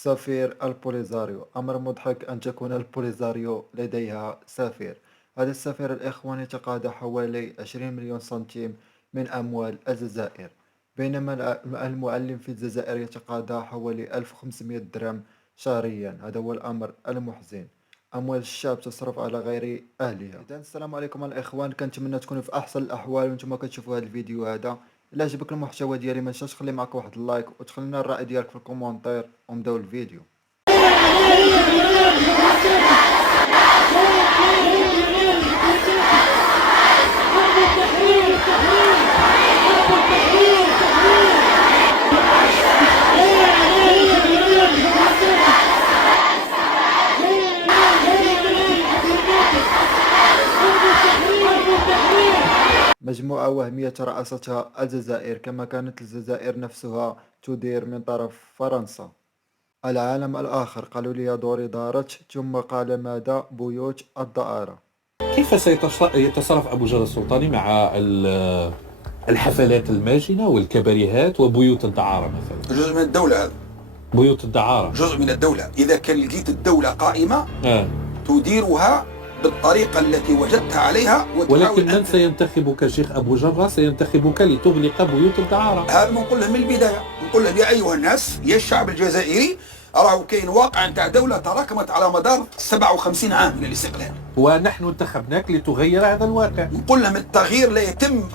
سفير البوليزاريو. أمر مضحك أن تكون البوليزاريو لديها سفير. هذا السفير الإخوان يتقاضى حوالي 20 مليون سنتيم من أموال الجزائر، بينما المعلم في الجزائر يتقاضى حوالي 1500 درهم شهريا. هذا هو الأمر المحزن. أموال الشعب تصرف على غير أهلها. إذن السلام عليكم الإخوان، كنتمنى تكونوا في أحسن الأحوال وانتم كتشوفوا هذا الفيديو هذا. إلا عجبك المحتوى ديالي ما تنساش تخلي معك واحد اللايك وتخلينا الرأي ديالك في الكومنتير ونبداو الفيديو. مجموعة وهمية ترأستها الجزائر، كما كانت الجزائر نفسها تدير من طرف فرنسا. العالم الآخر قالوا لي دوري دارت، ثم قال ماذا بيوت الدائرة. كيف سيتصرف أبو جهل السلطاني مع الحفلات الماجنة والكباريهات وبيوت الدعارة مثلا؟ جزء من الدولة هذا. بيوت الدعارة جزء من الدولة. إذا كان لقيت الدولة قائمة تديرها بالطريقة التي وجدتها عليها. ولكن من سينتخبك شيخ أبو جرة؟ سينتخبك لتغلق بيوت الدعارة. هذا بنقول لهم من البداية، نقول لهم يا أيها الناس، يا الشعب الجزائري، راهو كاين واقع نتاع دولة تراكمت على مدار 57 عام من الاستقلال، ونحن انتخبناك لتغير هذا الواقع. نقول لهم التغيير لا يتم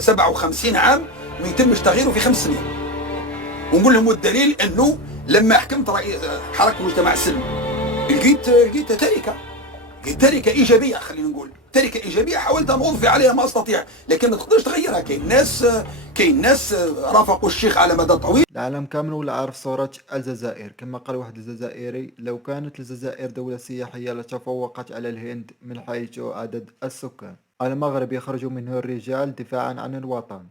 57 عام، ما يتمش تغييره في 5 سنين. ونقول لهم والدليل أنه لما حكمت رئيس حركة مجتمع السلم لقيت تركة إيجابية، خلينا نقول تركة إيجابية، حاولت أن أضفي عليها ما أستطيع، لكن ما تقدرش تغيرها. كاين ناس رافقوا الشيخ على مدى طويل. العالم كامل ولا عارف صورة الجزائر. كما قال واحد الجزائري: لو كانت الجزائر دولة سياحية لتفوقت على الهند من حيث عدد السكان. المغرب يخرج منه الرجال دفاعا عن الوطن.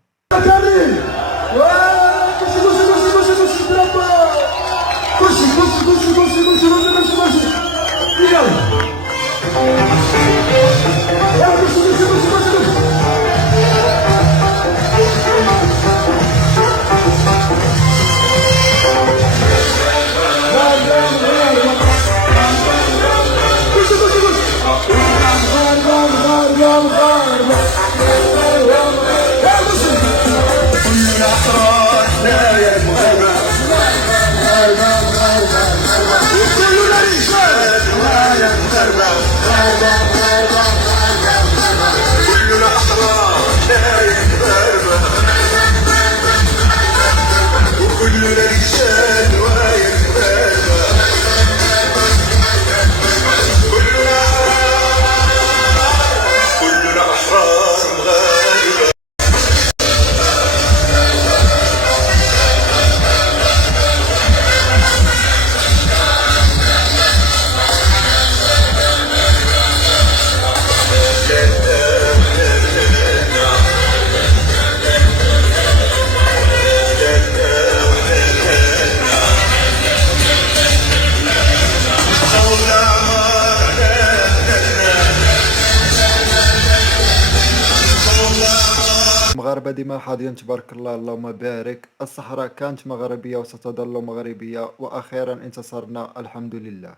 المغاربة ديما حاضرين تبارك الله، اللهم بارك. الصحراء كانت مغربية وستظل مغربية، وأخيرا انتصرنا الحمد لله.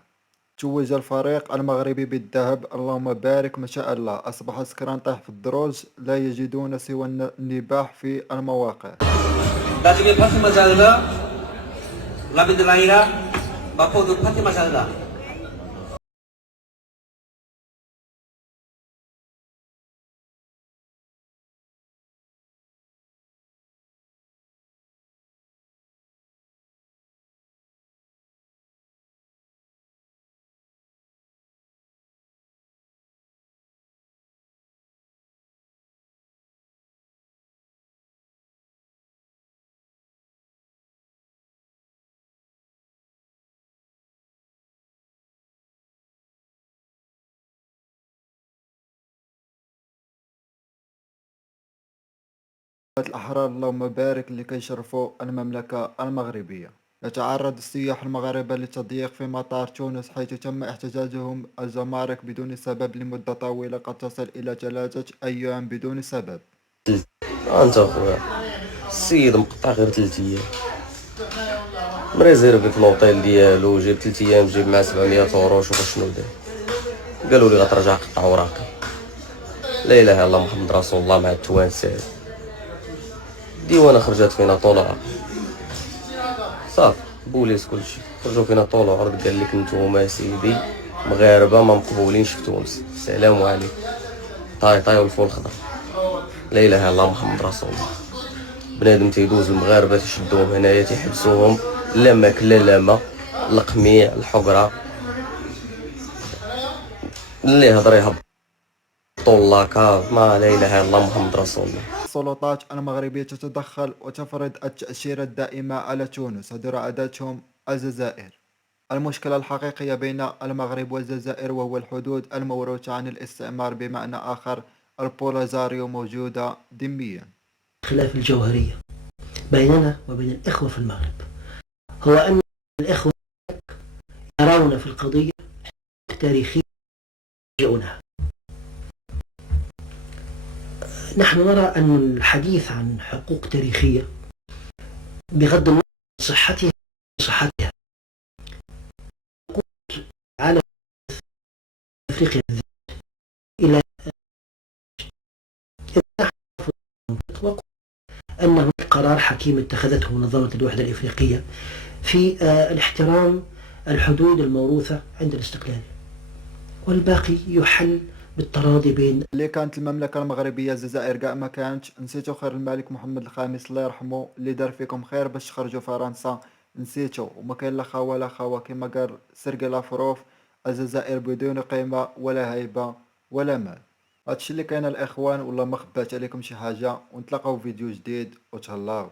توج الفريق المغربي بالذهب، اللهم بارك ما شاء الله. أصبح سكران طيح في الدروج، لا يجدون سوى النباح في المواقع. الأحرار اللهم بارك اللي كيشرفوا المملكة المغربية. يتعرض السياح المغاربة للتضييق في مطار تونس، حيث تم احتجاجهم الجمارك بدون سبب لمدة طويلة قد تصل إلى 3 أيام بدون سبب. انت اخويا السيد مقطع غير 3 ايام، مريزيرفي في لوطيل ديالو، جيب 3 ايام، جيب معاه 700 اورو، شوف شنو دار. قالوا لي غترجع قطع وراقي. لا اله الا الله محمد رسول الله مع التوانسه. ديوانه خرجت فينا طول العرض، صافي بوليس كلشي خرجوا فينا طول العرض. قال لك نتوما سيدي مغاربه ما مقبولينش في تونس، السلام عليكم. طاي والفول خضر. لا اله الا الله محمد رسول الله. بنادم تيدوز المغاربه تيشدوهم هنايا تيحبسوهم، لا ماكله لا ما، القميع الحقره اللي يهضر يهبطوا اللاكاف. ما لا اله الا الله محمد رسول الله. السلطات المغربية تتدخل وتفرض التأشيرة الدائمة على تونس هدر عادتهم الجزائر. المشكلة الحقيقية بين المغرب والجزائر وهو الحدود الموروثة عن الاستعمار، بمعنى آخر البوليزاريو موجودة ضمنيا. الخلاف الجوهرية بيننا وبين الإخوة في المغرب هو أن الإخوة يرون في القضية تاريخية يرجعونها. نحن نرى أن الحديث عن حقوق تاريخية بغض النظر عن صحتها على أفريقيا إلى أن هناك قرار حكيم اتخذته منظمة الوحدة الإفريقية في الاحترام الحدود الموروثة عند الاستقلال، والباقي يحل بالتراضي بين اللي كانت المملكة المغربية الجزائر كاع ما كانتش. نسيتو خير الملك محمد الخامس الله يرحمه اللي دار فيكم خير باش تخرجوا فرنسا، نسيتو. وما كاين لا خاوة لا خاوة كما قال سيرجي لافروف، الجزائر بدون قيمة ولا هيبة ولا مال. هادشي اللي كاين الاخوان، والله ما خبات عليكم شي حاجة، ونتلاقاو في فيديو جديد وتهلاو.